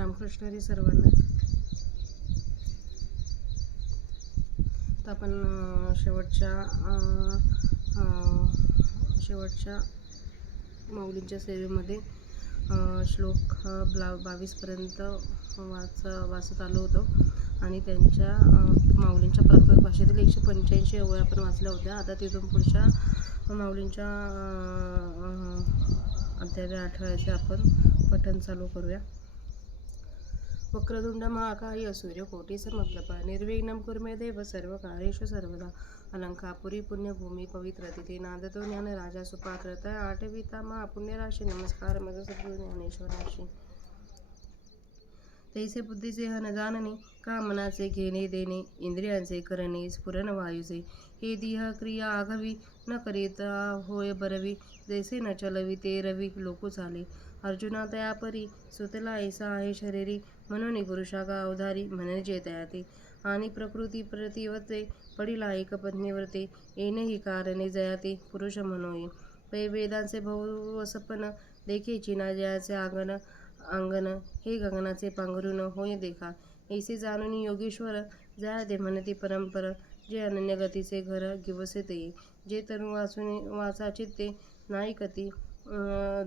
रामकृष्ण हरी सर्वांना. तर आपण शेवटच्या माऊलींच्या सेवेमध्ये श्लोक 22पर्यंत वाचत आलो होतो आणि त्यांच्या माऊलींच्या प्राकृत भाषेतील 185 ओव्या आपण वाचल्या होत्या. आता तिथून पुढच्या माऊलींच्या अध्याय 8 आपण पठण चालू करूया. वक्रतुंड महाकाय सूर्यकोटी समप्रभ निर्विघ्नं कुरु मे देव सर्वकार्येषु सर्वदा. अलंकापुरी पुण्यभूमी पवित्र तिथे नांदतो ज्ञान राजा सुपात्रता आठविता महापुण्यराशी. नमस्कार मग सद्गुरु ज्ञानेश्वराशी. तैसे बुद्धीचे हन जाणणे कामनाचे घेणे देणे इंद्रियांचे करणे स्फुरण वायुचे हे देह क्रिया आघवी न करीता होय बरवी. जैसे न चलवी ते रवी लोकू चाले अर्जुना तयापरी सुतला ऐसा आहे शरीरी. म्हणून पुरुषागा अवधारी म्हणजे तयाते आणि प्रकृती प्रतिवते पडिला एक पत्नीव्रते. येणेही कारणे जयाते पुरुष म्हणोये पै वेदांचे भवसपन देखेची ना जयाचे अंगण हे गगनाचे पांघरून होय देखा. ऐसे जाणून योगेश्वर जया ते म्हणती परंपर जे अनन्य गतीचे घर गिवसे ते. जे तरुण वाचा चित्ते नाही कती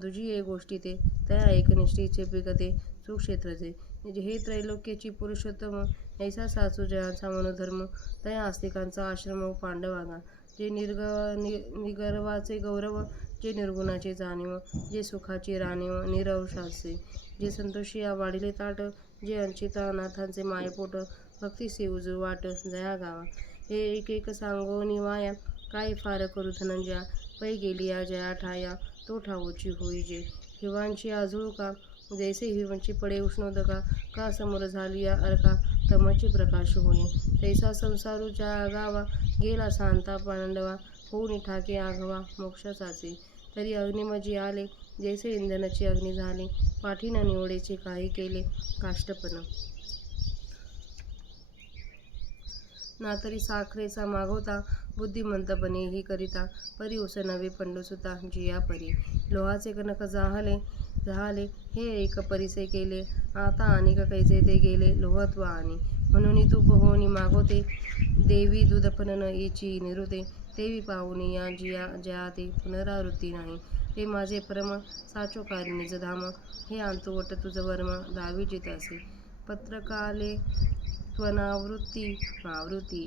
दुजी ये गोष्टी ते तया एकनिष्ठीचे पिकते सुक्षेत्रचे. हे त्रैलोक्याची पुरुषोत्तम ऐसा साचू जयांचा मनोधर्म तया आस्तिकांचा आश्रम पांडवागा. जे निगर्वाचे गौरव जे निर्गुणाचे जाणीव जे सुखाची राणीव निरवशाचे. जे संतोषी वाढिले ताट जे अंचिता नाथांचे मायपोट भक्तीसे उजू वाट जया गावा. हे एक एक सांगोनी वाया काय फार करू धनंजया. पै गेलिया जया ठाया तो ठाऊची होई जे. हिवांची आझुळू का जैसे हिवांची पडे उष्णोदका का समोर झालिया अर्का तमची प्रकाश होय. तैसा संसारू ज्या गावा गेला सांता पांडवा होऊन ठाके आघवा मोक्षाचाचे. तरी अग्निमजी आले जैसे इंधनाची अग्नी झाले पाठीना निवडेचे काही केले काष्टपण. ना तरी साखरेचा मागवता बुद्धिमंतपणे ही करिता परी उस नवे पंडुसुता जिया परी. लोहाचे कनक जाहले हे एक परीसे केले आता अनेक कैसे ते गेले लोहत्व आणि. म्हणून तूप होऊनी मागवते देवी दूधपण न येची निरुते. तेवी पाहुनी या जया ते पुनरावृत्ती नाही. हे माझे परम साचोकारी निजधाम हे अंतुवट तुझ वर्म दावी जितासे. पत्रकाले त्वनावृत्ती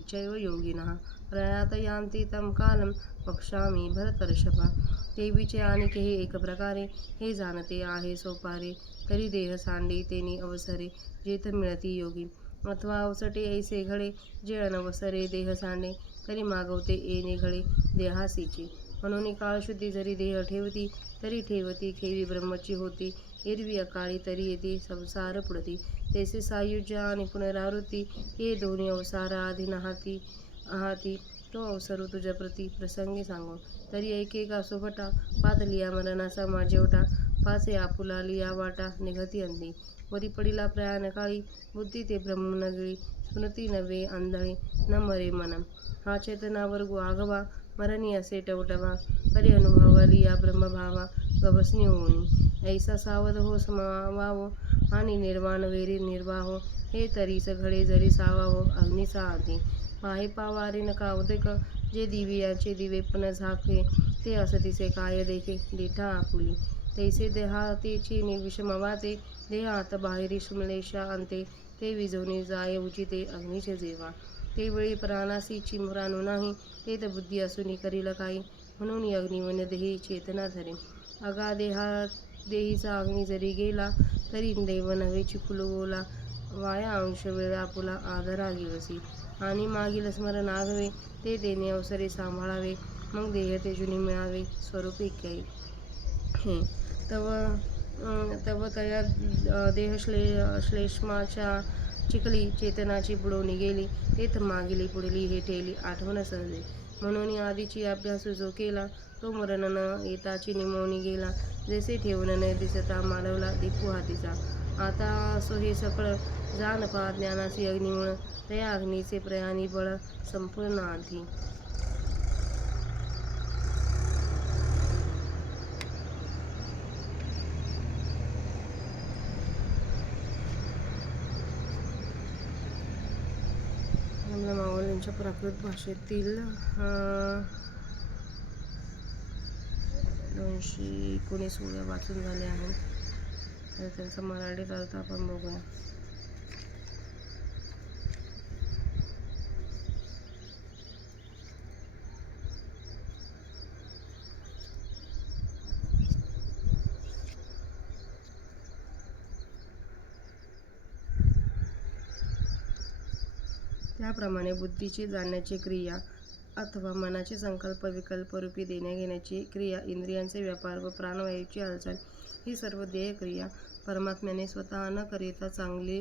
चैव योगिनः प्रयात यान्ति तं कालं वक्ष्यामि भरतर्षभा. देवीचे आणिक हे एक प्रकारे हे जाणते आहे सोपारे. तरी देह सांडी तेनी अवसरे जेथ मिळती योगी. अथवा अवसटे ऐसे घडे जे अनवसरे देह सांडे तरी मागवते येणे घडे देहासीची. म्हणून काळशुद्धी जरी देह ठेवती तरी ठेवती खेवी ब्रह्मची होती. एरवी अकाळी तरी येते संसार पुढती. तैसे सायुज्य आणि पुनरावृत्ती हे दोन्ही अवसार आधी आहाती तो अवसरू तुझ्या प्रती प्रसंगी सांगो. तरी एकेका सुभटा पातलिया मरणाचा माझेवटा पाचे आपुला लिया वाटा निघती अंधी. वरी पडिला प्रयाण काळी बुद्धी ते ब्रह्म न गिळी स्मृती नव्हे आंधळे न मरे मन. हा चेतना वर्गू आघवा मरणी असे टवटवा परी अनुभवलिया ब्रह्मभावा गवसनी होऊनी. ऐसा सावध हो समावावो आणि निर्वाण वेरी निर्वाहो हे तरीच घडे जरी सावावो अग्नीचा आधी. पाहे पावारी नका उदेक जे दिवियांचे दिवे पण झाके ते असतीचे काय देखे देठा आपुली. तैसे देहातेची विषमवाते देहात बाहेरी श्मलेशा अंते ते विझवणे जाय उचिते अग्नीचे जेवा. ते वेळी प्राणासी चिमुरानू नाही तेथ बुद्धी असूनी करील काही. म्हणून अग्निवन देही चेतना धरे. अगा देहीचा अग्नी जरी गेला तरी देव नव्हे चिखुल गोला. वाया अंश वेळ आपुला आदरा गिवसी आणि मागील स्मरण आघवे ते देणे अवसरे सांभाळावे मग देह तेजुनी मिळावे स्वरूपी कै हे. तव तया देह श्लेष्माच्या चिखली चेतनाची बुडवणी गेली तेथ मागिली पुढली हे ठेली आठवण सहजे. म्हणून आधीची अभ्यास जो केला तो मरण न येताची निमवणी गेला. जैसे ठेवून न दिसता मालवला दीपू हातीचा. आता असो हे सकळ जाण पहा ज्ञानासी अग्निमुळ तया अग्नीचे प्रयाणी बळ संपूर्ण आधी. त्यांच्या प्राकृत भाषेतील 219 ओव्या वाचून झाल्या आहेत. तर त्यांचा मराठीत अर्थ आपण बघूया. त्याप्रमाणे बुद्धीची जाणण्याची क्रिया अथवा मनाचे संकल्प विकल्परूपी देण्याघेण्याची क्रिया, इंद्रियांचे व्यापार व प्राणवायूची हालचाल ही सर्व देह क्रिया परमात्म्याने स्वतः न करिता चांगली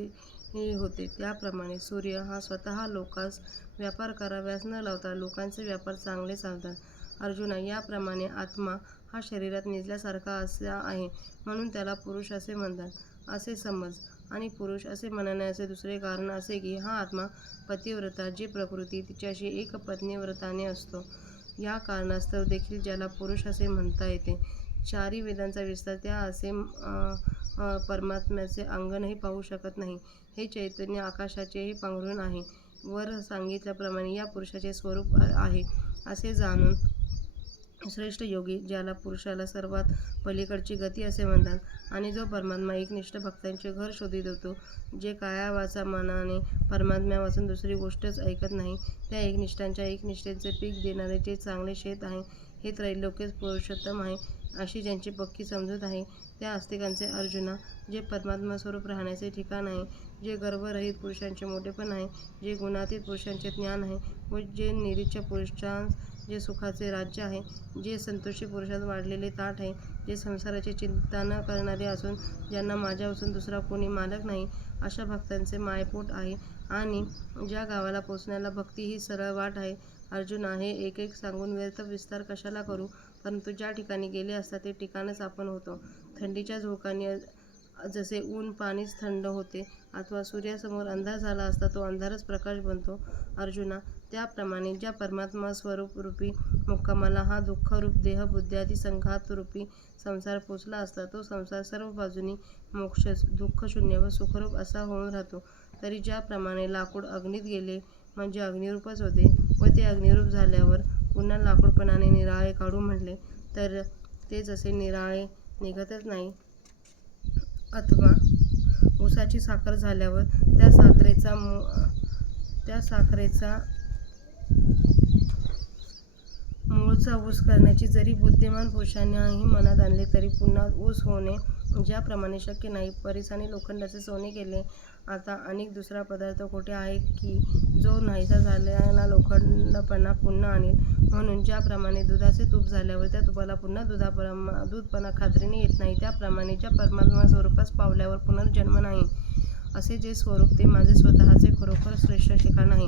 होते. त्याप्रमाणे सूर्य हा स्वतः लोकांस व्यापार कराव्यास न लावता लोकांचे व्यापार चांगले चालतात. अर्जुना, याप्रमाणे आत्मा हा शरीरात निजल्यासारखा असा आहे, म्हणून त्याला पुरुष असे म्हणतात, असे समज. आणि पुरुष असे म्हणण्याचे दुसरे कारण असे की हा आत्मा पतिव्रता, जी प्रकृती तिच्याशी एकपत्नीव्रताने असतो, या कारणास्तव देखील ज्याला पुरुष असे म्हणता येते. चारी वेदांचा विस्तार त्या असे परमात्म्याचे अंगणही पाहू शकत नाही. हे चैतन्य आकाशाचेही पांघरून आहे. वर सांगितल्याप्रमाणे या पुरुषाचे स्वरूप आहे असे जाणून श्रेष्ठ योगी, ज्याला पुरुषाला सर्वात पलीकडची गती असे म्हणतात, आणि जो परमात्मा एकनिष्ठ भक्तांचे घर शोधित होतो, जे काया वाचा मनाने परमात्म्यावाचून दुसरी गोष्टच ऐकत नाही, त्या एकनिष्ठांच्या एकनिष्ठेचे पीक देणारे जे चांगले शेत आहे, हे त्रैलोक्यच पुरुषोत्तम आहे, अशी ज्यांची पक्की समजूत आहे, त्या आस्तिकांचे अर्जुना, जे परमात्मा स्वरूप राहण्याचे ठिकाण आहे, जे गर्भरहित पुरुषांचे मोठेपण आहे, जे गुणातीत पुरुषांचे ज्ञान आहे, व जे निरीच्छ पुरुषांस जे सुखाचे राज्य आहे, जे संतोषी पुरुषात वाढलेले ताट आहे, जे संसाराची चिंता न करणारे असून ज्यांना माझ्यापासून दुसरा कोणी मालक नाही, अशा भक्तांचे मायपोट आहे, आणि ज्या गावाला पोचण्याला भक्ती ही सरळ वाट आहे. अर्जुना, हे एक एक सांगून व्यर्थ विस्तार कशाला करू, परंतु ज्या ठिकाणी गेले असता ते ठिकाणच आपण होतो. थंडीच्या झोकाने जसे ऊन पाणीच थंड होते, अथवा सूर्यासमोर अंधार झाला असता तो अंधारच प्रकाश बनतो, अर्जुना, त्याप्रमाणे ज्या परमात्मा स्वरूप रूपी मुक्कामाला हा दुःखरूप देह बुद्ध्यादी संघातरूपी संसार पोचला असता, तो संसार सर्व बाजूनी मोक्षच, दुःखशून्य व सुखरूप असा होऊन राहतो. तरी ज्याप्रमाणे लाकूड अग्नीत गेले म्हणजे अग्निरूपच होते, व ते अग्निरूप झाल्यावर पुन्हा लाकूडपणाने निराळे काढू म्हटले तर ते जसे निराळे निघतच नाही, अथवा ऊसाची साखर झाल्यावर त्या साखरेचा मूळचा ऊस करण्याची जरी बुद्धिमान पुरुषांनाही मनात आणले तरी पुन्हा ऊस होणे ज्याप्रमाणे शक्य नाही, परिसाने लोखंडाचे सोने केले. आता अनेक दुसरा पदार्थ कोठे आहे की जो नाहीसा झालेला लोखंडपणा पुन्हा आणेल. म्हणून ज्याप्रमाणे दुधाचे तूप झाल्यावर त्या तुपाला पुन्हा दूधपणा खात्रीने येत नाही, त्याप्रमाणे ज्या परमात्मा स्वरूपास पावल्यावर पुनर्जन्म नाही, असे जे स्वरूप ते माझे स्वतःचे खरोखर श्रेष्ठ ठिकाण आहे,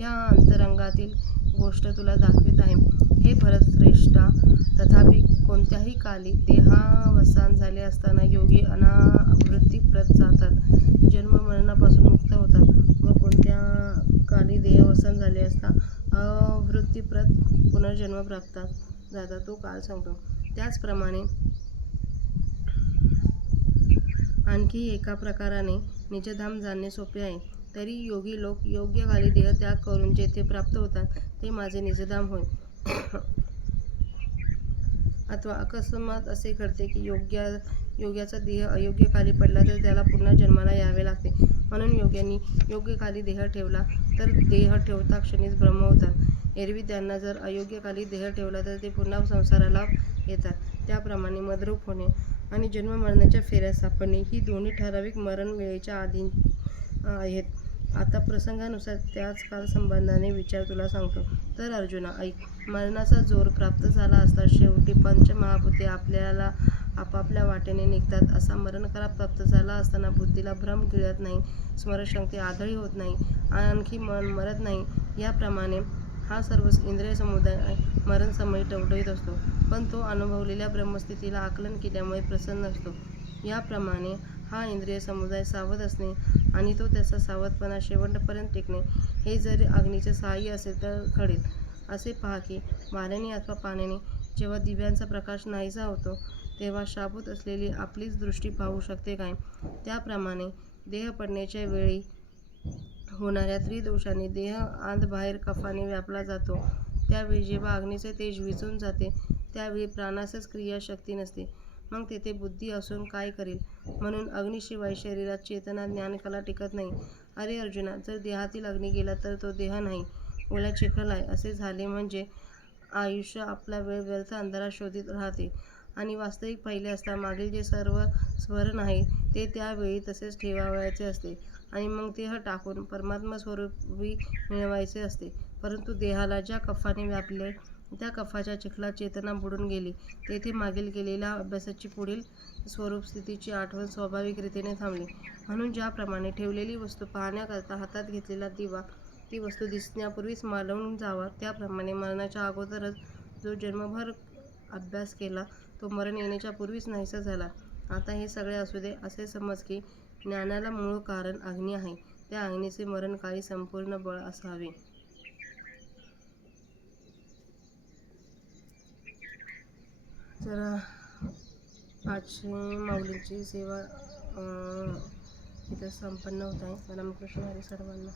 या अंतरंगातील गोष्ट तुला दाखवित आहे. हे भरतश्रेष्ठा, तथापि कोणत्याही काली देहावसान झाले असताना योगी अनावृत्तीप्रत जातात, जन्ममरणापासून मुक्त होतात, व कोणत्या काली देहावसान झाले असता अवृत्तीप्रत पुनर्जन्म प्राप्तात जातात, तो काल सांगतो. त्याचप्रमाणे आणखी एका प्रकाराने निजधाम जाणणे सोपे आहे. तरी योगी लोक योग्य काली देह त्याग करून जेथे प्राप्त होतात ते माझे निजधाम होय. अथवा अकस्मात असे घडते की योग्याचा देह अयोग्य काली पडला तर त्याला पुन्हा जन्माला यावे लागते. म्हणून योग्यांनी योग्य काली देह ठेवला तर देह ठेवता क्षणीच ब्रह्म होतात. एरवी त्यांना जर अयोग्य काली देह ठेवला तर ते पुन्हा संसाराला येतात. त्याप्रमाणे मदरूप होणे आणि जन्ममरणाच्या फेऱ्यात सापडणे ही दोन्ही ठराविक मरण वेळेच्या अधीन आहेत. आता प्रसंगानुसार त्याच कालसंबंधाने विचार तुला सांगतो. तर अर्जुना, ऐक. मरणाचा जोर प्राप्त झाला असता शेवटी पंचमहाभूते आपापल्या वाटेने निघतात. असा मरणकाळ प्राप्त झाला असताना बुद्धीला भ्रम गिळत नाही, स्मरणशक्ती आंधळी होत नाही, आणखी मन मरत नाही. याप्रमाणे हा सर्व इंद्रिय समुदाय मरणसमयी टवटवीत असतो, पण तो अनुभवलेल्या ब्रह्मस्थितीला आकलन केल्यामुळे प्रसन्न असतो. याप्रमाणे हा इंद्रिय समुदाय सावध असणे आणि तो त्याचा सावधपणा शेवटपर्यंत टिकणे, हे जर अग्नीचे साहाय्य असेल तर घडेल. असे पहा की वाऱ्याने अथवा पाण्याने जेव्हा दिव्यांचा प्रकाश नाहीसा होतो, तेव्हा शाबूत असलेली आपलीच दृष्टी पाहू शकते काय? त्याप्रमाणे देह पडण्याच्या वेळी होणाऱ्या त्रिदोषाने देह आत बाहेर कफाने व्यापला जातो. त्यावेळी जेव्हा अग्नीचे तेज विझून जाते त्यावेळी प्राणासच क्रियाशक्ती नसते. मग तेथे बुद्धी असून काय करेल? म्हणून अग्नीशिवाय शरीरात चेतना ज्ञानकला टिकत नाही. अरे अर्जुना, जर देहातील अग्नी गेला तर तो देह नाही, ओला चिखल आहे असे झाले म्हणजे आयुष्य आपला वेळ व्यर्थ अंधारात शोधित राहते. आणि वास्तविक पाहिले असता मागील जे सर्व स्मरण आहे ते त्यावेळी तसेच ठेवावयाचे असते आणि मग देह टाकून परमात्मा स्वरूपी मिळवायचे असते. परंतु देहाला ज्या कफाने व्यापले त्या कफाच्या चिखलात चेतना बुडून गेली. तेथे मागील केलेल्या अभ्यासाची पुढील स्वरूप स्थितीची आठवण स्वाभाविक रीतीने थांबली. म्हणून ज्याप्रमाणे ठेवलेली वस्तू पाहण्याकरता हातात घेतलेला दिवा ती वस्तू दिसण्यापूर्वीच मालवून जावा, त्याप्रमाणे मरणाच्या अगोदरच जो जन्मभर अभ्यास केला तो मरण येण्याच्या पूर्वीच नाहीसा झाला. आता हे सगळे असू दे, असे समज की ज्ञानाला मूळ कारण अग्नी आहे. त्या अग्नीचे मरणकाळी संपूर्ण बळ असावे. जरा आजची माऊलींची सेवा इथं संपन्न होत आहे. रामकृष्ण हरी सर्वांना.